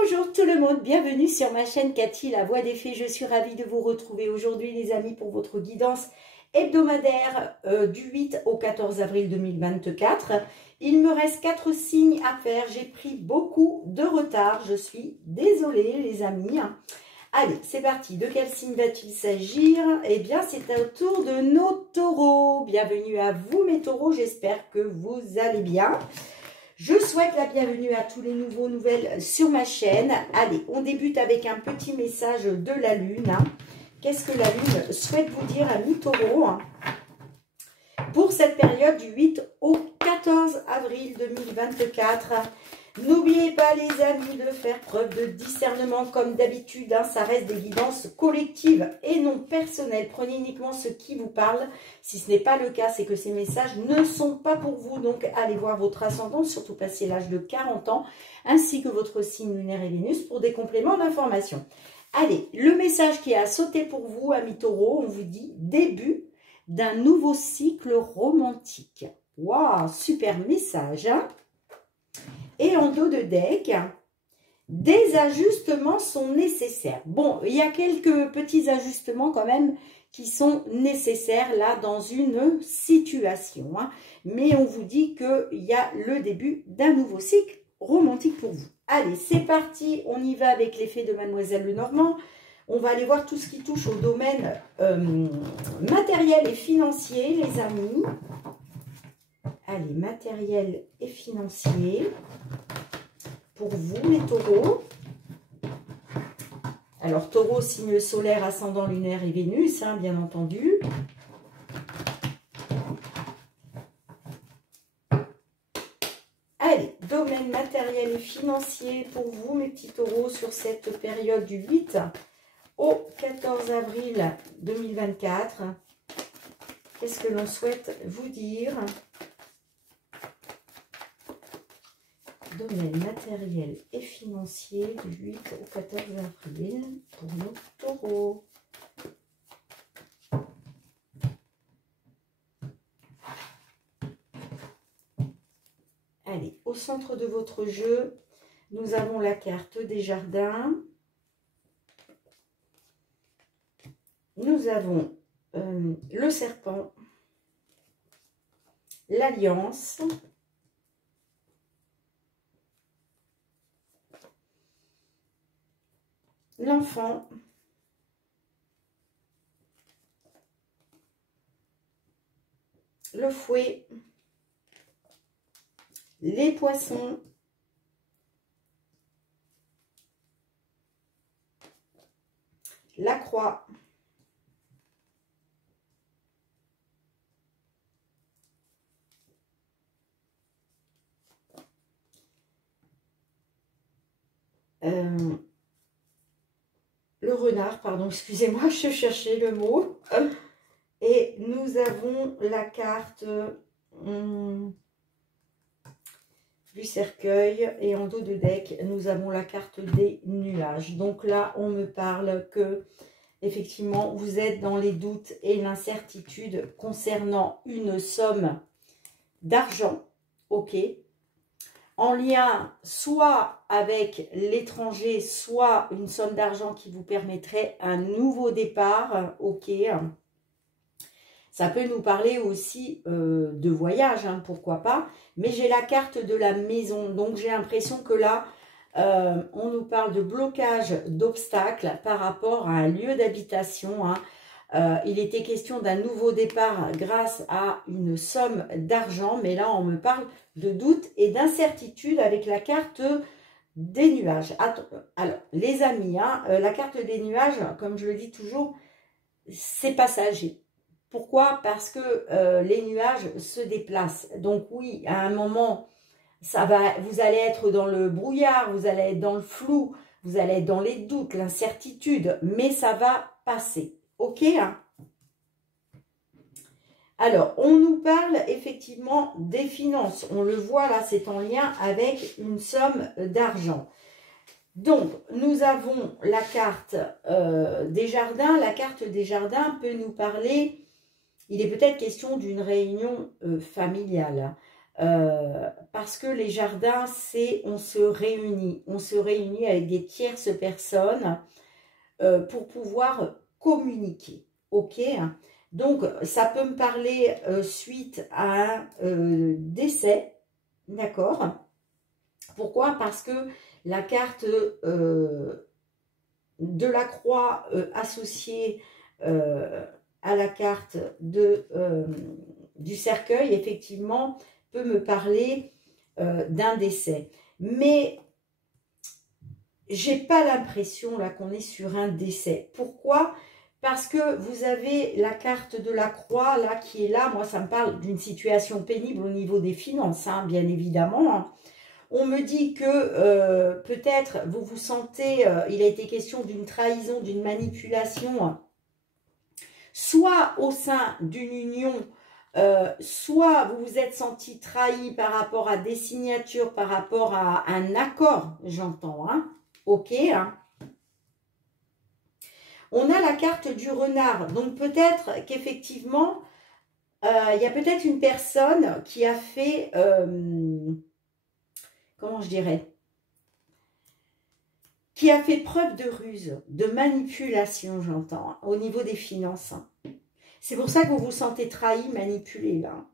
Bonjour tout le monde, bienvenue sur ma chaîne Cathy, la voix des fées. Je suis ravie de vous retrouver aujourd'hui les amis pour votre guidance hebdomadaire du 8 au 14 avril 2024. Il me reste 4 signes à faire, j'ai pris beaucoup de retard, je suis désolée les amis. Allez, c'est parti, de quel signe va-t-il s'agir? Eh bien, c'est au tour de nos taureaux. Bienvenue à vous mes taureaux, j'espère que vous allez bien. Je souhaite la bienvenue à tous les nouvelles sur ma chaîne. Allez, on débute avec un petit message de la Lune. Qu'est-ce que la Lune souhaite vous dire à mi-taureau pour cette période du 8 au 14 avril 2024? N'oubliez pas les amis de faire preuve de discernement comme d'habitude. Ça reste des guidances collectives et non personnelles. Prenez uniquement ce qui vous parle. Si ce n'est pas le cas, c'est que ces messages ne sont pas pour vous. Donc allez voir votre ascendant, surtout passé l'âge de 40 ans, ainsi que votre signe lunaire et Vénus pour des compléments d'information. Allez, le message qui a sauté pour vous, amis taureaux, on vous dit début d'un nouveau cycle romantique. Waouh, super message, hein? Et en dos de deck, des ajustements sont nécessaires. Bon, il y a quelques petits ajustements quand même qui sont nécessaires là dans une situation. Mais on vous dit qu'il y a le début d'un nouveau cycle romantique pour vous. Allez, c'est parti, on y va avec l'effet de Mademoiselle Lenormand. On va aller voir tout ce qui touche au domaine matériel et financier, les amis. Allez, matériel et financier pour vous, les taureaux. Alors, taureau, signe solaire, ascendant lunaire et Vénus, bien entendu. Allez, domaine matériel et financier pour vous, mes petits taureaux, sur cette période du 8 au 14 avril 2024. Qu'est-ce que l'on souhaite vous dire ? Domaine matériel et financier du 8 au 14 avril pour nos taureaux. Allez, au centre de votre jeu, nous avons la carte des jardins. Nous avons le serpent, l'alliance, l'enfant, le fouet, les poissons, la croix, le renard, pardon, excusez-moi, je cherchais le mot. Et nous avons la carte du cercueil. Et en dos de deck, nous avons la carte des nuages. Donc là, on me parle que, effectivement, vous êtes dans les doutes et l'incertitude concernant une somme d'argent. Ok. En lien soit avec l'étranger, soit une somme d'argent qui vous permettrait un nouveau départ, ok. Ça peut nous parler aussi de voyage, pourquoi pas. Mais j'ai la carte de la maison, donc j'ai l'impression que là, on nous parle de blocage, d'obstacles par rapport à un lieu d'habitation. Il était question d'un nouveau départ grâce à une somme d'argent, mais là on me parle de doute et d'incertitude avec la carte des nuages. Alors les amis, la carte des nuages, comme je le dis toujours, c'est passager. Pourquoi? Parce que les nuages se déplacent. Donc oui, à un moment, vous allez être dans le brouillard, vous allez être dans le flou, vous allez être dans les doutes, l'incertitude, mais ça va passer. Ok, Alors, on nous parle effectivement des finances. On le voit là, c'est en lien avec une somme d'argent. Donc, nous avons la carte des jardins. La carte des jardins peut nous parler, il est peut-être question d'une réunion familiale. parce que les jardins, c'est on se réunit. On se réunit avec des tierces personnes pour pouvoir communiquer. Ok, hein. Donc, ça peut me parler suite à un décès. D'accord. Pourquoi? Parce que la carte de la croix associée à la carte du cercueil, effectivement, peut me parler d'un décès. Mais j'ai pas l'impression là qu'on est sur un décès. Pourquoi? Parce que vous avez la carte de la croix là qui est là. Moi, ça me parle d'une situation pénible au niveau des finances, hein, bien évidemment, hein. On me dit que peut-être vous vous sentez, il a été question d'une trahison, d'une manipulation, hein, soit au sein d'une union, soit vous vous êtes senti trahi par rapport à des signatures, par rapport à un accord, j'entends, hein. Ok, hein. On a la carte du renard, donc peut-être qu'effectivement, il y a peut-être une personne qui a fait, comment je dirais, qui a fait preuve de ruse, de manipulation, j'entends, hein, au niveau des finances. Hein. C'est pour ça que vous vous sentez trahi, manipulé, là.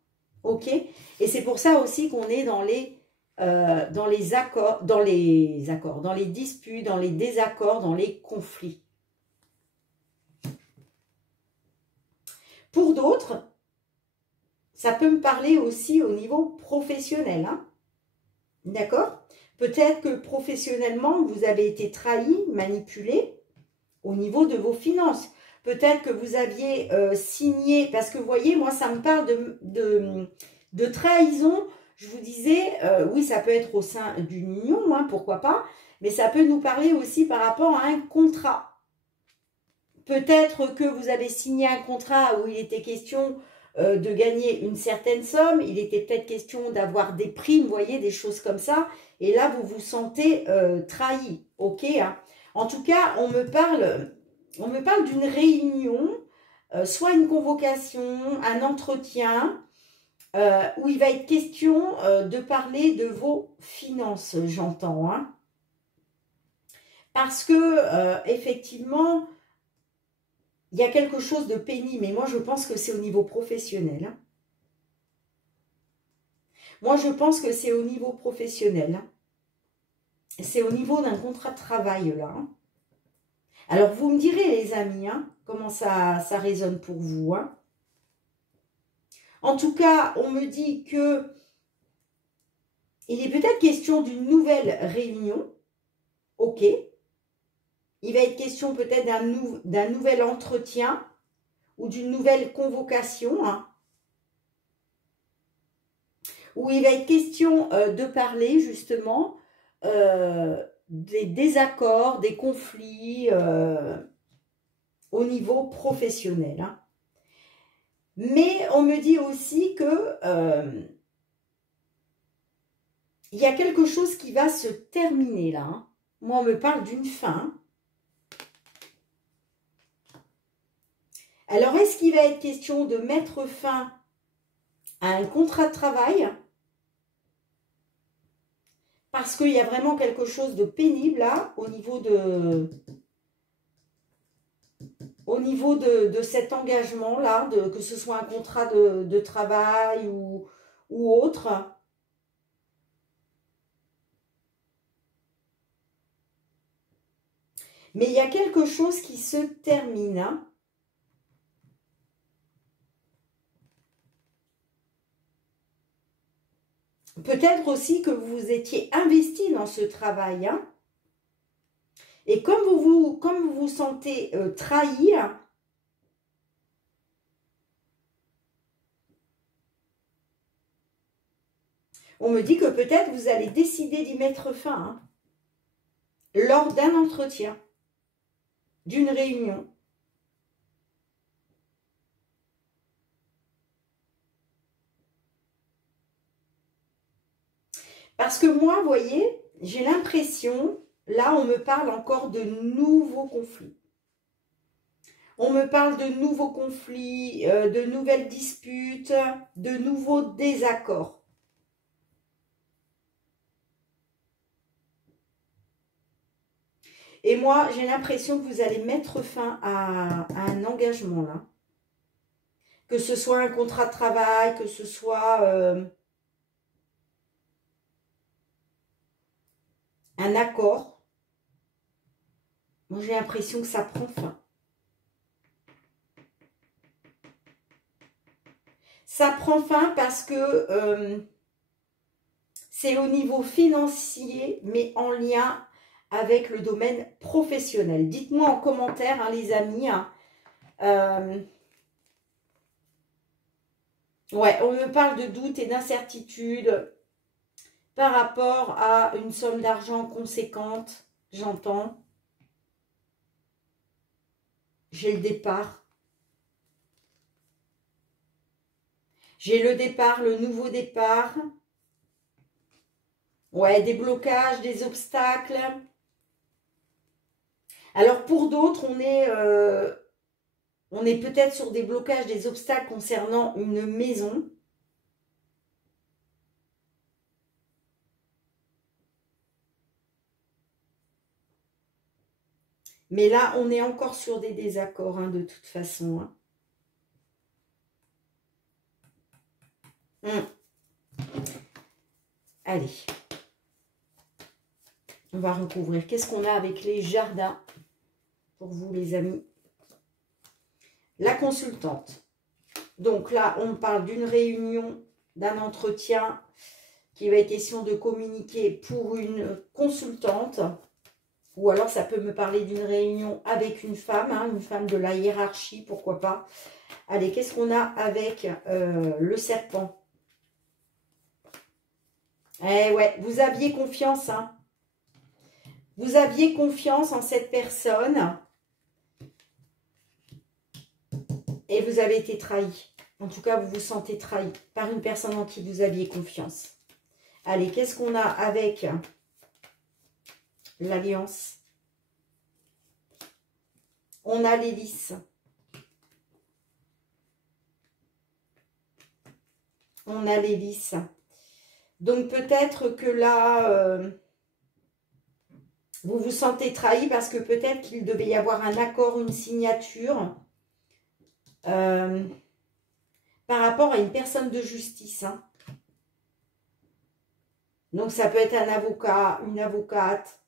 Ok? Et c'est pour ça aussi qu'on est dans les accords, dans les disputes, dans les désaccords, dans les conflits. Pour d'autres, ça peut me parler aussi au niveau professionnel. Hein. D'accord? Peut-être que professionnellement, vous avez été trahi, manipulé au niveau de vos finances. Peut-être que vous aviez signé, parce que vous voyez, moi, ça me parle de trahison. Je vous disais, oui, ça peut être au sein d'une union, hein, pourquoi pas, mais ça peut nous parler aussi par rapport à un contrat. Peut-être que vous avez signé un contrat où il était question de gagner une certaine somme, il était peut-être question d'avoir des primes, vous voyez, des choses comme ça, et là, vous vous sentez trahi, ok, hein. En tout cas, on me parle d'une réunion, soit une convocation, un entretien, où il va être question de parler de vos finances, j'entends, hein. Parce que, effectivement, il y a quelque chose de pénible, mais moi je pense que c'est au niveau professionnel. Hein. Moi je pense que c'est au niveau professionnel. Hein. C'est au niveau d'un contrat de travail là. Hein. Alors vous me direz les amis, hein, comment ça résonne pour vous. Hein. En tout cas, on me dit que il est peut-être question d'une nouvelle réunion. Ok. Il va être question peut-être d'un nouvel entretien ou d'une nouvelle convocation. Hein. Où il va être question de parler justement des désaccords, des conflits au niveau professionnel. Hein. Mais on me dit aussi que il y a quelque chose qui va se terminer là. Hein. Moi, on me parle d'une fin. Alors, est-ce qu'il va être question de mettre fin à un contrat de travail ? Parce qu'il y a vraiment quelque chose de pénible là, au niveau de cet engagement-là, que ce soit un contrat de travail ou autre. Mais il y a quelque chose qui se termine. Hein. Peut-être aussi que vous étiez investi dans ce travail. Hein. Et comme vous vous sentez trahi, on me dit que peut-être vous allez décider d'y mettre fin hein, lors d'un entretien, d'une réunion. Parce que moi, vous voyez, j'ai l'impression, là, on me parle encore de nouveaux conflits. On me parle de nouveaux conflits, de nouvelles disputes, de nouveaux désaccords. Et moi, j'ai l'impression que vous allez mettre fin à un engagement là. Que ce soit un contrat de travail, que ce soit un accord. Moi, j'ai l'impression que ça prend fin. Ça prend fin parce que c'est au niveau financier, mais en lien avec le domaine professionnel. Dites-moi en commentaire, hein, les amis. Hein, ouais, on me parle de doute et d'incertitude par rapport à une somme d'argent conséquente, j'entends. J'ai le départ. J'ai le départ, le nouveau départ. Ouais, des blocages, des obstacles. Alors pour d'autres, on est peut-être sur des blocages, des obstacles concernant une maison. Mais là, on est encore sur des désaccords, hein, de toute façon. Hein. Allez. On va recouvrir. Qu'est-ce qu'on a avec les jardins pour vous, les amis? La consultante. Donc là, on parle d'une réunion, d'un entretien qui va être question de communiquer pour une consultante. Ou alors, ça peut me parler d'une réunion avec une femme, hein, une femme de la hiérarchie, pourquoi pas. Allez, qu'est-ce qu'on a avec le serpent? Eh ouais, vous aviez confiance, hein. Vous aviez confiance en cette personne. Et vous avez été trahi. En tout cas, vous vous sentez trahi par une personne en qui vous aviez confiance. Allez, qu'est-ce qu'on a avec l'alliance? On a l'hélice. On a l'hélice. Donc peut-être que là, vous vous sentez trahi parce que peut-être qu'il devait y avoir un accord, une signature par rapport à une personne de justice. Hein. Donc ça peut être un avocat, une avocate.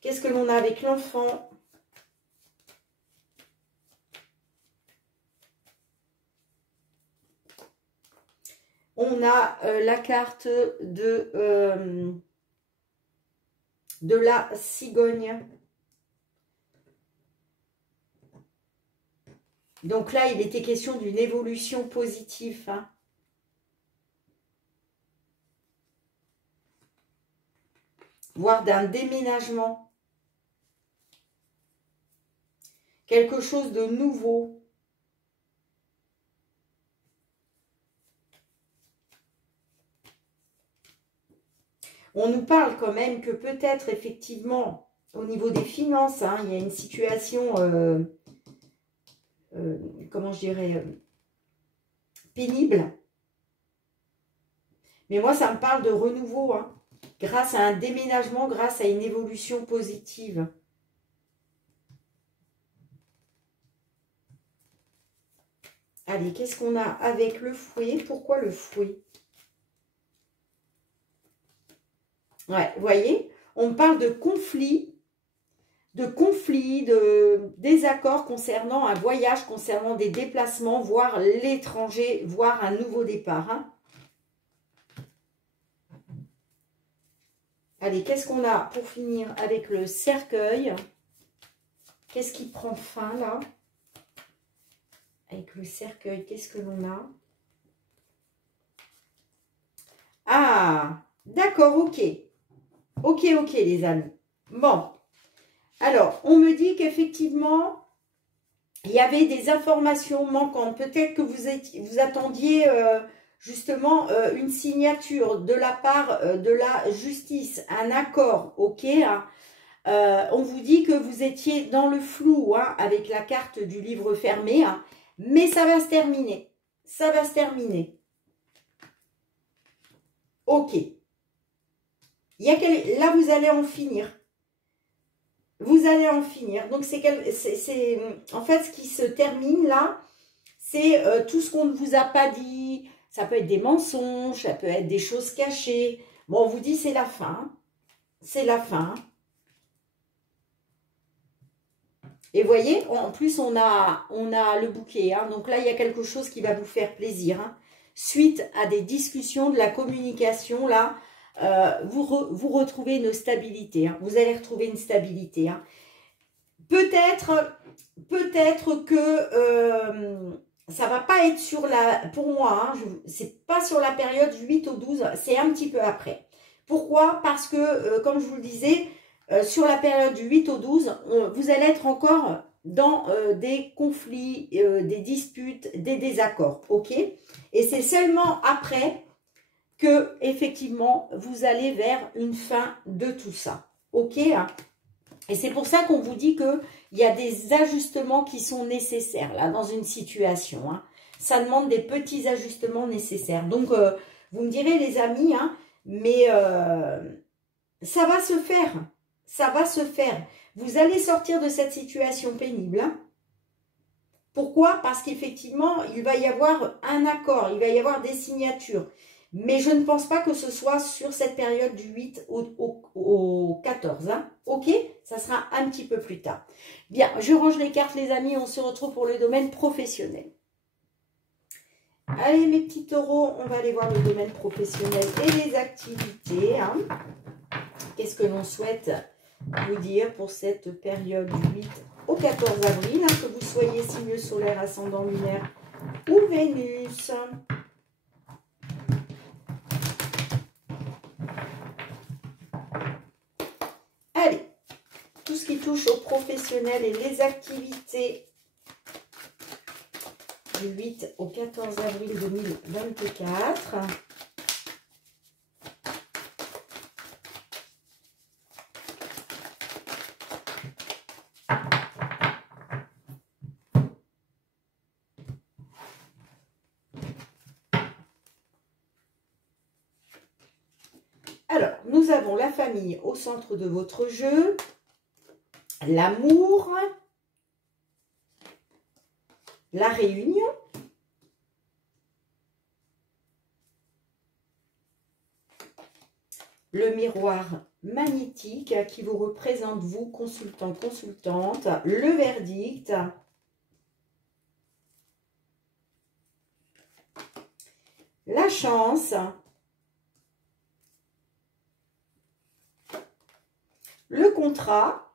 Qu'est-ce que l'on a avec l'enfant? On a la carte de la cigogne. Donc là, il était question d'une évolution positive. Hein. Voire d'un déménagement. Quelque chose de nouveau. On nous parle quand même que peut-être effectivement, au niveau des finances, hein, il y a une situation, comment je dirais, pénible. Mais moi, ça me parle de renouveau, hein, grâce à un déménagement, grâce à une évolution positive. Allez, qu'est-ce qu'on a avec le fouet? Pourquoi le fouet? Ouais, vous voyez, on me parle de conflit, de désaccords concernant un voyage, concernant des déplacements, voire l'étranger, voire un nouveau départ. Hein. Allez, qu'est-ce qu'on a pour finir avec le cercueil? Qu'est-ce qui prend fin là? Avec le cercueil, qu'est-ce que l'on a? Ah, d'accord, ok. Ok, les amis. Bon. Alors, on me dit qu'effectivement, il y avait des informations manquantes. Peut-être que vous attendiez justement une signature de la part de la justice, un accord, ok, hein. On vous dit que vous étiez dans le flou, hein, avec la carte du livre fermé, hein, mais ça va se terminer. Ça va se terminer. Ok. là, vous allez en finir. Vous allez en finir. Donc, c'est en fait, ce qui se termine là, c'est tout ce qu'on ne vous a pas dit. Ça peut être des mensonges, ça peut être des choses cachées. Bon, on vous dit c'est la fin. C'est la fin. Et vous voyez, en plus, on a le bouquet. Hein. Donc là, il y a quelque chose qui va vous faire plaisir. Hein. Suite à des discussions, de la communication, là, vous retrouvez une stabilité. Hein. Vous allez retrouver une stabilité. Hein. Peut-être que ça va pas être sur la... Pour moi, hein, c'est pas sur la période du 8 au 12, c'est un petit peu après. Pourquoi? Parce que, comme je vous le disais, sur la période du 8 au 12, vous allez être encore dans des conflits, des disputes, des désaccords, ok? Et c'est seulement après que, effectivement, vous allez vers une fin de tout ça, ok? Et c'est pour ça qu'on vous dit qu'il y a des ajustements qui sont nécessaires, là, dans une situation, hein. Ça demande des petits ajustements nécessaires. Donc, vous me direz, les amis, hein, mais ça va se faire. Ça va se faire. Vous allez sortir de cette situation pénible. Hein. Pourquoi? Parce qu'effectivement, il va y avoir un accord, il va y avoir des signatures. Mais je ne pense pas que ce soit sur cette période du 8 au 14. Hein. Ok? Ça sera un petit peu plus tard. Bien, je range les cartes, les amis. On se retrouve pour le domaine professionnel. Allez, mes petits taureaux, on va aller voir le domaine professionnel et les activités. Hein. Qu'est-ce que l'on souhaite vous dire pour cette période du 8 au 14 avril, hein, que vous soyez signe solaire, ascendant lunaire ou Vénus. Allez, tout ce qui touche aux professionnels et les activités du 8 au 14 avril 2024. Alors, nous avons la famille au centre de votre jeu, l'amour, la réunion, le miroir magnétique qui vous représente, vous, consultant, consultante, le verdict, la chance, le contrat,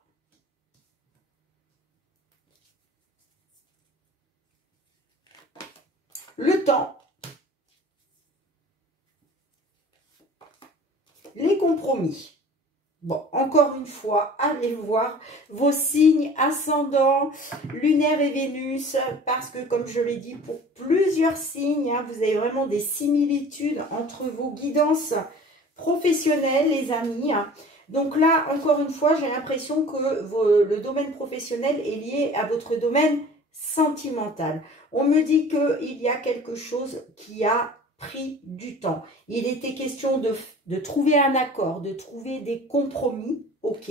le temps, les compromis. Bon, encore une fois, allez voir vos signes ascendants, lunaire et Vénus, parce que, comme je l'ai dit, pour plusieurs signes, hein, vous avez vraiment des similitudes entre vos guidances professionnelles, les amis. Donc là, encore une fois, j'ai l'impression que le domaine professionnel est lié à votre domaine sentimental. On me dit qu'il y a quelque chose qui a pris du temps. Il était question de trouver un accord, de trouver des compromis, ok.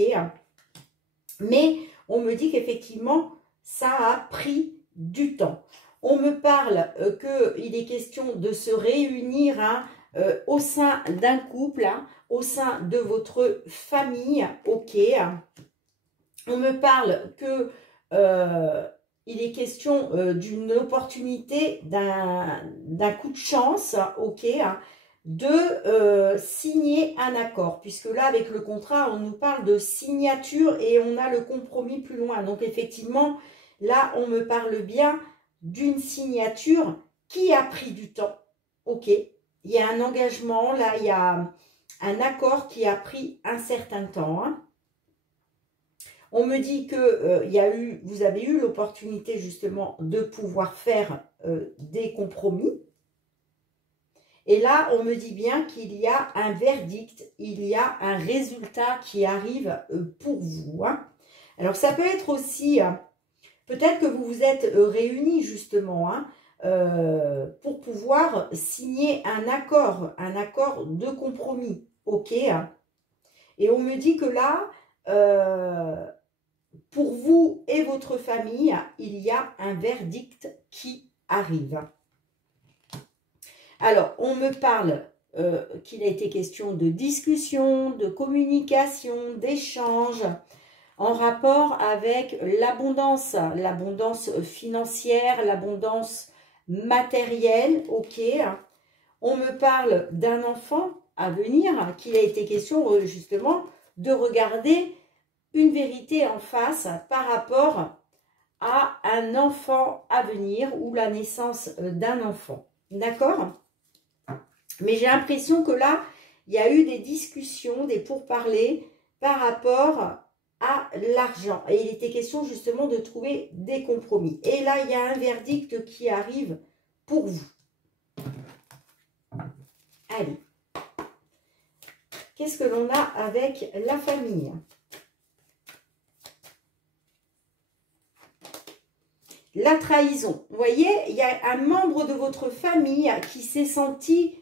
Mais on me dit qu'effectivement, ça a pris du temps. On me parle qu'il est question de se réunir hein, au sein d'un couple, hein, au sein de votre famille, ok. On me parle que il est question d'une opportunité, d'un coup de chance, ok, de signer un accord. Puisque là, avec le contrat, on nous parle de signature et on a le compromis plus loin. Donc, effectivement, là, on me parle bien d'une signature qui a pris du temps, ok. Il y a un engagement, là, il y a un accord qui a pris un certain temps, hein. On me dit que vous avez eu l'opportunité justement de pouvoir faire des compromis. Et là, on me dit bien qu'il y a un verdict, il y a un résultat qui arrive pour vous. Hein. Alors, ça peut être aussi, peut-être que vous vous êtes réunis justement hein, pour pouvoir signer un accord de compromis. Ok. Et on me dit que là, pour vous et votre famille, il y a un verdict qui arrive. Alors, on me parle qu'il a été question de discussion, de communication, d'échange, en rapport avec l'abondance financière, l'abondance matérielle, ok. On me parle d'un enfant à venir, qu'il a été question justement de regarder une vérité en face par rapport à un enfant à venir ou la naissance d'un enfant. D'accord? Mais j'ai l'impression que là, il y a eu des discussions, des pourparlers par rapport à l'argent. Et il était question justement de trouver des compromis. Et là, il y a un verdict qui arrive pour vous. Allez. Qu'est-ce que l'on a avec la famille? La trahison. Vous voyez, il y a un membre de votre famille qui s'est senti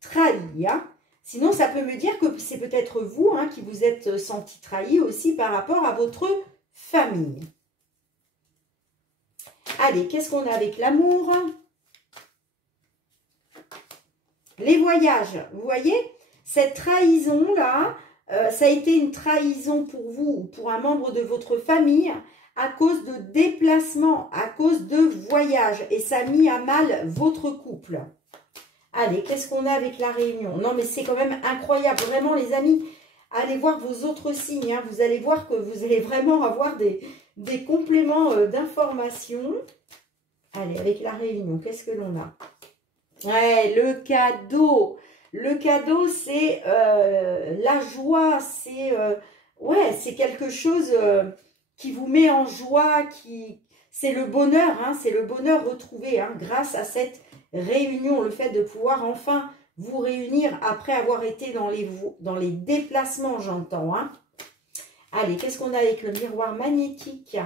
trahi. Hein. Sinon, ça peut me dire que c'est peut-être vous qui vous êtes senti trahi aussi par rapport à votre famille. Allez, qu'est-ce qu'on a avec l'amour? Les voyages. Vous voyez, cette trahison-là, ça a été une trahison pour vous ou pour un membre de votre famille à cause de déplacements, à cause de voyages. Et ça a mis à mal votre couple. Allez, qu'est-ce qu'on a avec la réunion? Non, mais c'est quand même incroyable. Vraiment, les amis, allez voir vos autres signes. Hein. Vous allez voir que vous allez vraiment avoir des compléments d'informations. Allez, avec la réunion, qu'est-ce que l'on a? Ouais, le cadeau. Le cadeau, c'est la joie. C'est ouais, c'est quelque chose qui vous met en joie. C'est le bonheur. Hein, c'est le bonheur retrouvé grâce à cette réunion, le fait de pouvoir enfin vous réunir après avoir été dans les déplacements, j'entends. Hein. Allez, qu'est-ce qu'on a avec le miroir magnétique?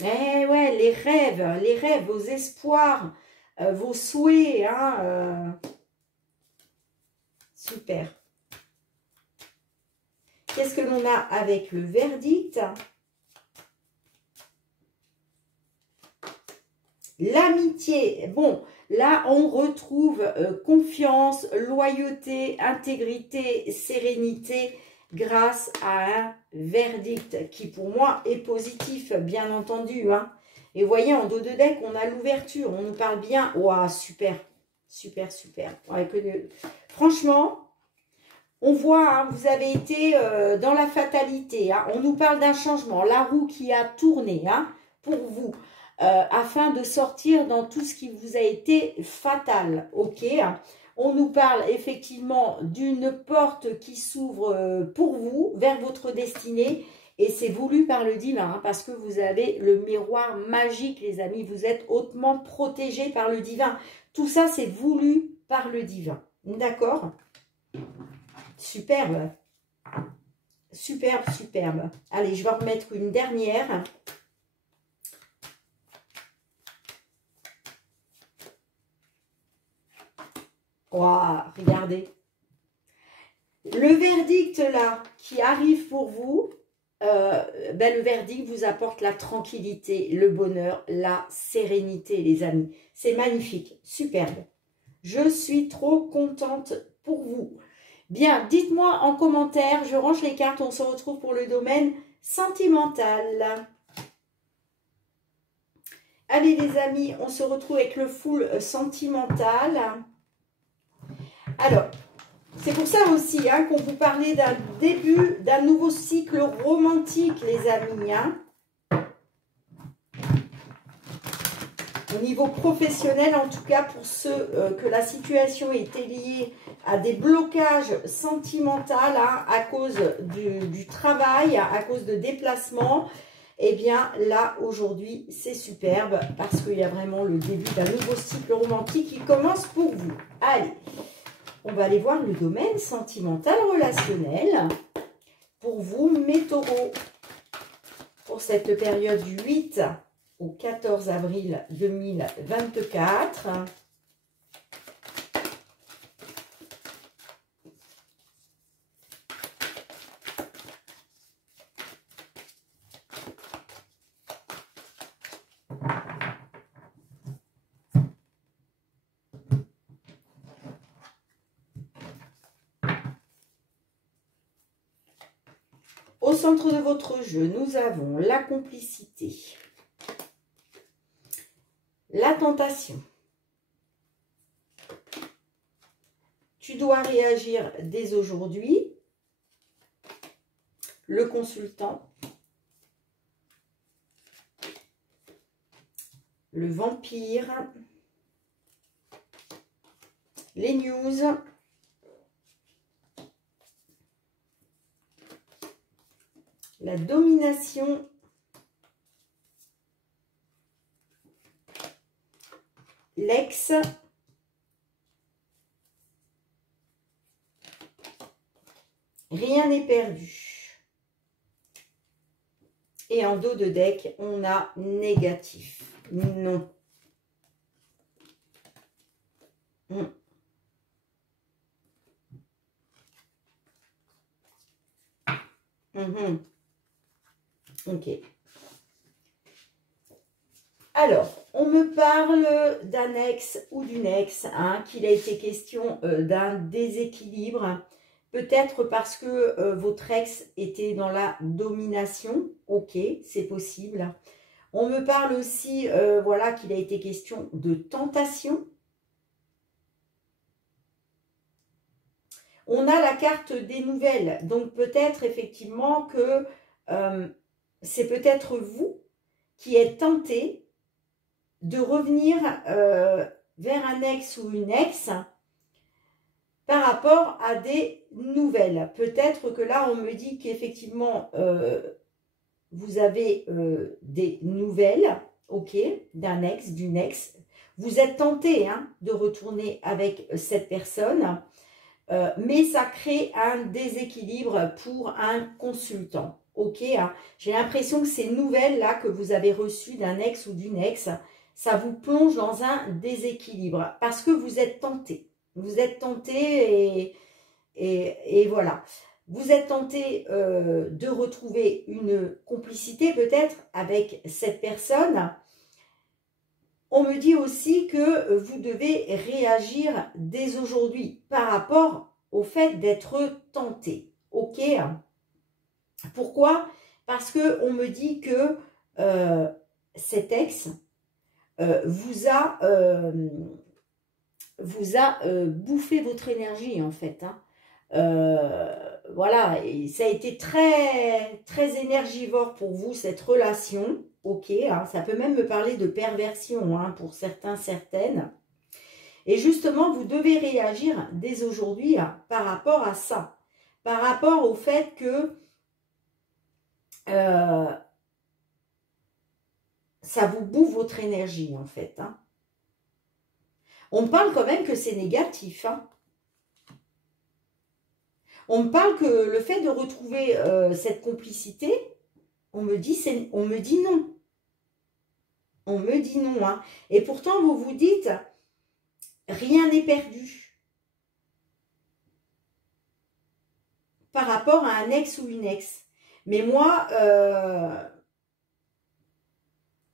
Eh ouais, les rêves, vos espoirs, vos souhaits. Hein, super. Qu'est-ce que l'on a avec le verdict? L'amitié, bon, là on retrouve confiance, loyauté, intégrité, sérénité grâce à un verdict qui pour moi est positif, bien entendu. Hein. Et vous voyez, en dos de deck, on a l'ouverture, on nous parle bien. Waouh, super, super, super. Ouais, franchement, on voit, vous avez été dans la fatalité. Hein. On nous parle d'un changement, la roue qui a tourné pour vous. Afin de sortir dans tout ce qui vous a été fatal, ok. On nous parle effectivement d'une porte qui s'ouvre pour vous, vers votre destinée, et c'est voulu par le divin, parce que vous avez le miroir magique, les amis, vous êtes hautement protégés par le divin. Tout ça, c'est voulu par le divin, d'accord? Superbe, superbe, superbe. Allez, je vais en remettre une dernière. Waouh, regardez. Le verdict là qui arrive pour vous, le verdict vous apporte la tranquillité, le bonheur, la sérénité, les amis. C'est magnifique, superbe. Je suis trop contente pour vous. Bien, dites-moi en commentaire, je range les cartes, on se retrouve pour le domaine sentimental. Allez les amis, on se retrouve avec le full sentimental. Alors, c'est pour ça aussi qu'on vous parlait d'un début, d'un nouveau cycle romantique, les amis. Hein. Au niveau professionnel, en tout cas, pour ceux que la situation était liée à des blocages sentimentaux à cause du travail, à cause de déplacements, eh bien, là, aujourd'hui, c'est superbe parce qu'il y a vraiment le début d'un nouveau cycle romantique qui commence pour vous. Allez, on va aller voir le domaine sentimental relationnel pour vous, mes taureaux, pour cette période du 8 au 14 avril 2024. Au centre de votre jeu, nous avons la complicité, la tentation. Tu dois réagir dès aujourd'hui. Le consultant. Le vampire. Les news. La domination. L'ex. Rien n'est perdu. Et en dos de deck, on a négatif. Non. Ok. Alors, on me parle d'un ex ou d'une ex, hein, qu'il a été question d'un déséquilibre. Peut-être parce que votre ex était dans la domination. Ok, c'est possible. On me parle aussi, voilà, qu'il a été question de tentation. On a la carte des nouvelles. Donc, peut-être effectivement que c'est peut-être vous qui êtes tenté de revenir vers un ex ou une ex par rapport à des nouvelles. Peut-être que là, on me dit qu'effectivement, vous avez des nouvelles, ok, d'un ex, d'une ex. Vous êtes tenté hein, de retourner avec cette personne, mais ça crée un déséquilibre pour un consultant. Ok, hein. J'ai l'impression que ces nouvelles-là que vous avez reçues d'un ex ou d'une ex, ça vous plonge dans un déséquilibre parce que vous êtes tenté. Vous êtes tenté et voilà. Vous êtes tenté de retrouver une complicité peut-être avec cette personne. On me dit aussi que vous devez réagir dès aujourd'hui par rapport au fait d'être tenté. Ok? Pourquoi? Parce qu'on me dit que cet ex vous a bouffé votre énergie en fait. Hein. Voilà, et ça a été très, très énergivore pour vous cette relation. Ok, hein, ça peut même me parler de perversion hein, pour certains, certaines. Et justement, vous devez réagir dès aujourd'hui hein, par rapport à ça. Par rapport au fait que ça vous bouffe votre énergie en fait. Hein. On me parle quand même que c'est négatif. Hein. On me parle que le fait de retrouver cette complicité, on me dit non. On me dit non. Hein. Et pourtant, vous vous dites, rien n'est perdu. Par rapport à un ex ou une ex. Mais moi,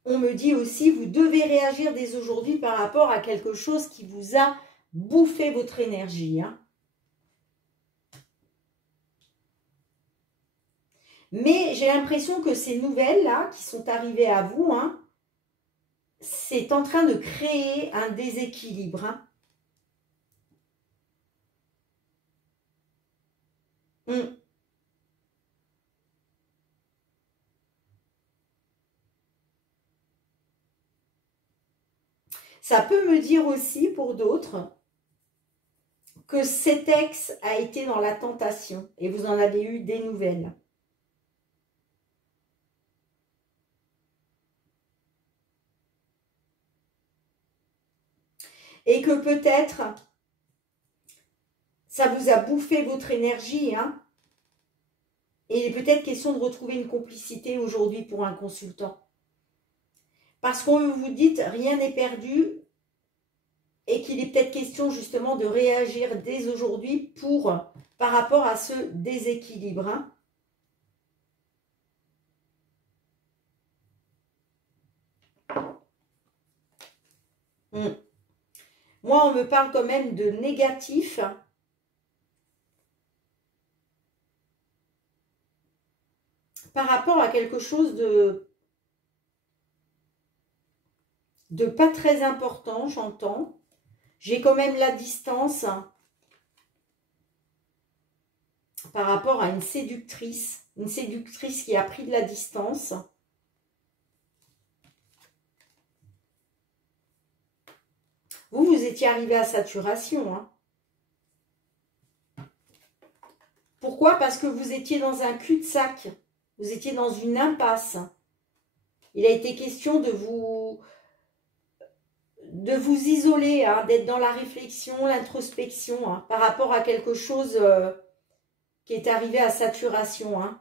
on me dit aussi, vous devez réagir dès aujourd'hui par rapport à quelque chose qui vous a bouffé votre énergie. Hein. Mais j'ai l'impression que ces nouvelles-là qui sont arrivées à vous, hein, c'est en train de créer un déséquilibre. Hein. Ça peut me dire aussi, pour d'autres, que cet ex a été dans la tentation et vous en avez eu des nouvelles. Et que peut-être, ça vous a bouffé votre énergie. Hein, et il est peut-être question de retrouver une complicité aujourd'hui pour un consultant. Parce qu'on vous dit, rien n'est perdu. Et qu'il est peut-être question justement de réagir dès aujourd'hui par rapport à ce déséquilibre. Hein. Moi, on me parle quand même de négatif. quelque chose de pas très important, j'entends. J'ai quand même la distance par rapport à une séductrice qui a pris de la distance. Vous étiez arrivé à saturation, hein. Pourquoi? Parce que vous étiez dans un cul-de-sac. Vous étiez dans une impasse. Il a été question de vous isoler, hein, d'être dans la réflexion, l'introspection, hein, par rapport à quelque chose qui est arrivé à saturation, hein,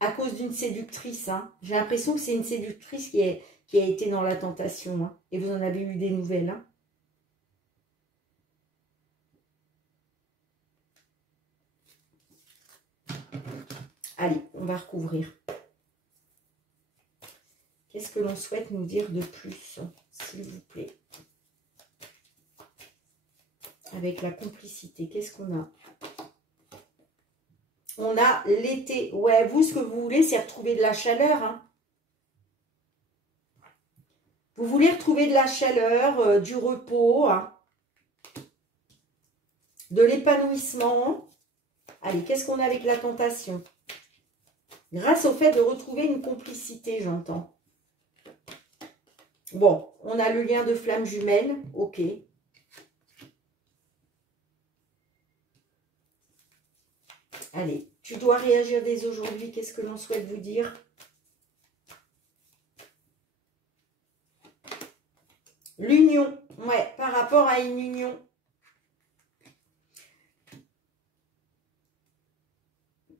à cause d'une séductrice. Hein. J'ai l'impression que c'est une séductrice qui a été dans la tentation, hein, et vous en avez eu des nouvelles. Hein. Allez, on va recouvrir. Qu'est-ce que l'on souhaite nous dire de plus, s'il vous plaît? Avec la complicité, qu'est-ce qu'on a? On a l'été. Ouais, vous, ce que vous voulez, c'est retrouver de la chaleur. Hein. Vous voulez retrouver de la chaleur, du repos, hein, de l'épanouissement. Allez, qu'est-ce qu'on a avec la tentation? Grâce au fait de retrouver une complicité, j'entends. Bon, on a le lien de flamme jumelle. Ok. Allez, tu dois réagir dès aujourd'hui. Qu'est-ce que l'on souhaite vous dire? L'union. Ouais, par rapport à une union.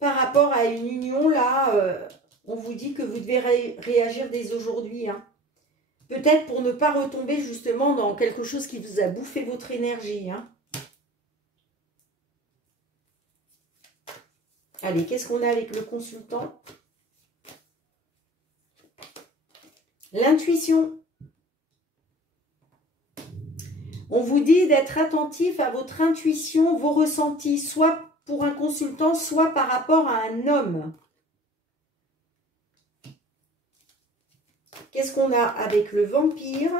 Par rapport à une union, là, on vous dit que vous devez réagir dès aujourd'hui. Hein. Peut-être pour ne pas retomber justement dans quelque chose qui vous a bouffé votre énergie. Hein. Allez, qu'est-ce qu'on a avec le consultant? L'intuition. On vous dit d'être attentif à votre intuition, vos ressentis, soit pour un consultant, soit par rapport à un homme. Qu'est-ce qu'on a avec le vampire?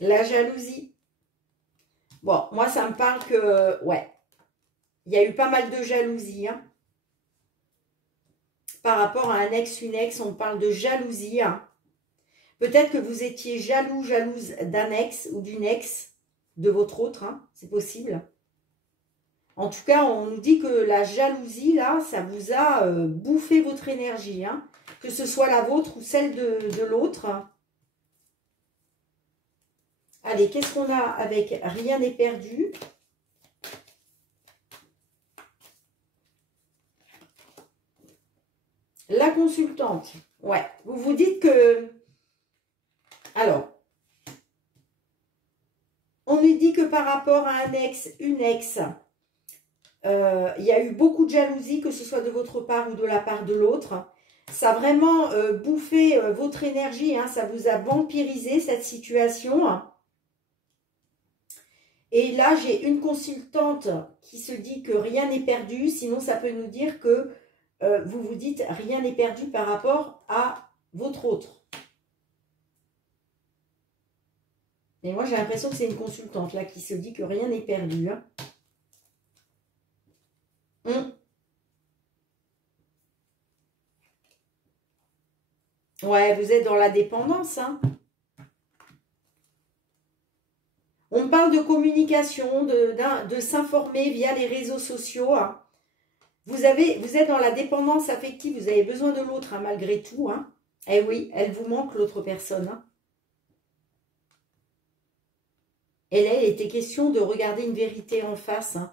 La jalousie. Bon, moi, ça me parle que, ouais, il y a eu pas mal de jalousie. Hein. Par rapport à un ex, une ex, on parle de jalousie. Hein. Peut-être que vous étiez jaloux, jalouse d'un ex ou d'une ex, de votre autre, hein, c'est possible. En tout cas, on nous dit que la jalousie, là, ça vous a bouffé votre énergie, hein, que ce soit la vôtre ou celle de l'autre. Allez, qu'est-ce qu'on a avec rien n'est perdu? La consultante. Ouais, vous vous dites que... Alors, on nous dit que par rapport à un ex, une ex, il y a eu beaucoup de jalousie, que ce soit de votre part ou de la part de l'autre. Ça a vraiment bouffé votre énergie, hein, ça vous a vampirisé cette situation. Et là, j'ai une consultante qui se dit que rien n'est perdu. Sinon, ça peut nous dire que vous vous dites rien n'est perdu par rapport à votre autre. Et moi, j'ai l'impression que c'est une consultante là qui se dit que rien n'est perdu. Hein. Ouais, vous êtes dans la dépendance. Hein. On parle de communication, de s'informer via les réseaux sociaux. Hein. Vous êtes dans la dépendance affective, vous avez besoin de l'autre hein, malgré tout. Hein. Eh oui, elle vous manque l'autre personne. Hein. Et là, il était question de regarder une vérité en face. Hein.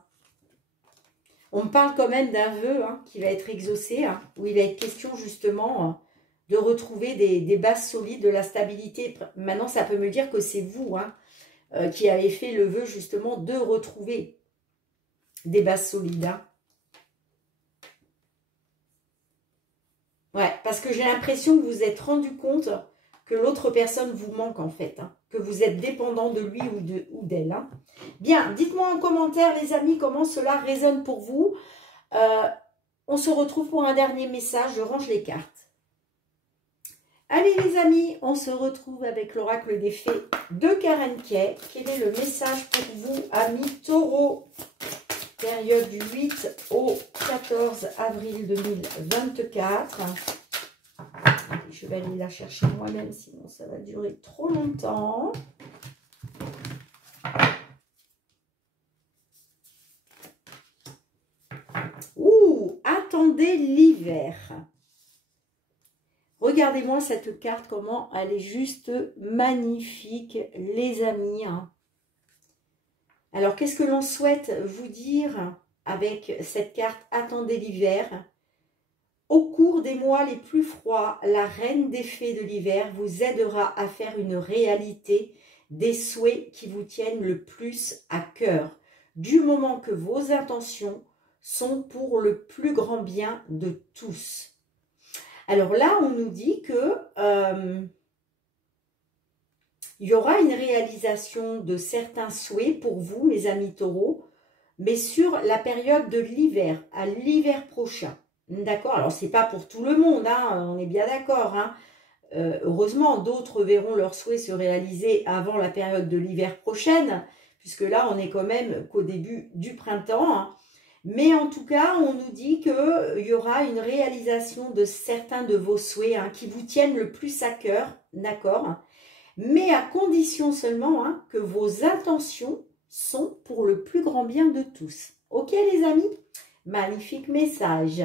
On me parle quand même d'un vœu hein, qui va être exaucé, hein, où il va être question justement de retrouver des bases solides, de la stabilité. Maintenant, ça peut me dire que c'est vous hein, qui avez fait le vœu justement de retrouver des bases solides. Hein. Ouais, parce que j'ai l'impression que vous vous êtes rendu compte que l'autre personne vous manque en fait, hein, que vous êtes dépendant de lui ou d'elle. Hein. Bien, dites-moi en commentaire les amis comment cela résonne pour vous. On se retrouve pour un dernier message. Je range les cartes. Allez les amis, on se retrouve avec l'oracle des fées de Karen Kay. Quel est le message pour vous, amis taureaux? Période du 8 au 14 avril 2024. Je vais aller la chercher moi-même, sinon ça va durer trop longtemps. Ouh, attendez l'hiver. Regardez-moi cette carte, comment elle est juste magnifique, les amis. Alors, qu'est-ce que l'on souhaite vous dire avec cette carte « Attendez l'hiver ». Au cours des mois les plus froids, la reine des fées de l'hiver vous aidera à faire une réalité des souhaits qui vous tiennent le plus à cœur, du moment que vos intentions sont pour le plus grand bien de tous. Alors là, on nous dit que il y aura une réalisation de certains souhaits pour vous, les amis taureaux, mais sur la période de l'hiver, à l'hiver prochain. D'accord? Alors, ce n'est pas pour tout le monde, hein, on est bien d'accord. Hein. Heureusement, d'autres verront leurs souhaits se réaliser avant la période de l'hiver prochaine, puisque là, on est quand même qu'au début du printemps. Hein. Mais en tout cas, on nous dit qu'il y aura une réalisation de certains de vos souhaits hein, qui vous tiennent le plus à cœur, d'accord? Mais à condition seulement hein, que vos intentions sont pour le plus grand bien de tous. Ok les amis? Magnifique message.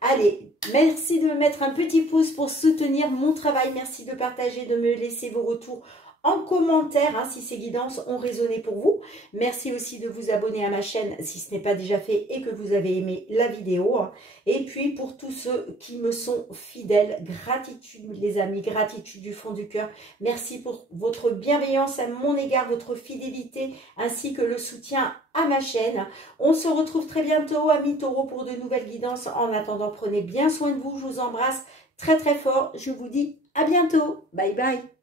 Allez, merci de me mettre un petit pouce pour soutenir mon travail. Merci de partager, de me laisser vos retours en commentaire hein, si ces guidances ont résonné pour vous. Merci aussi de vous abonner à ma chaîne si ce n'est pas déjà fait et que vous avez aimé la vidéo. Hein. Et puis pour tous ceux qui me sont fidèles, gratitude les amis, gratitude du fond du cœur. Merci pour votre bienveillance à mon égard, votre fidélité ainsi que le soutien à ma chaîne. On se retrouve très bientôt amis taureaux pour de nouvelles guidances. En attendant, prenez bien soin de vous. Je vous embrasse très très fort. Je vous dis à bientôt. Bye bye.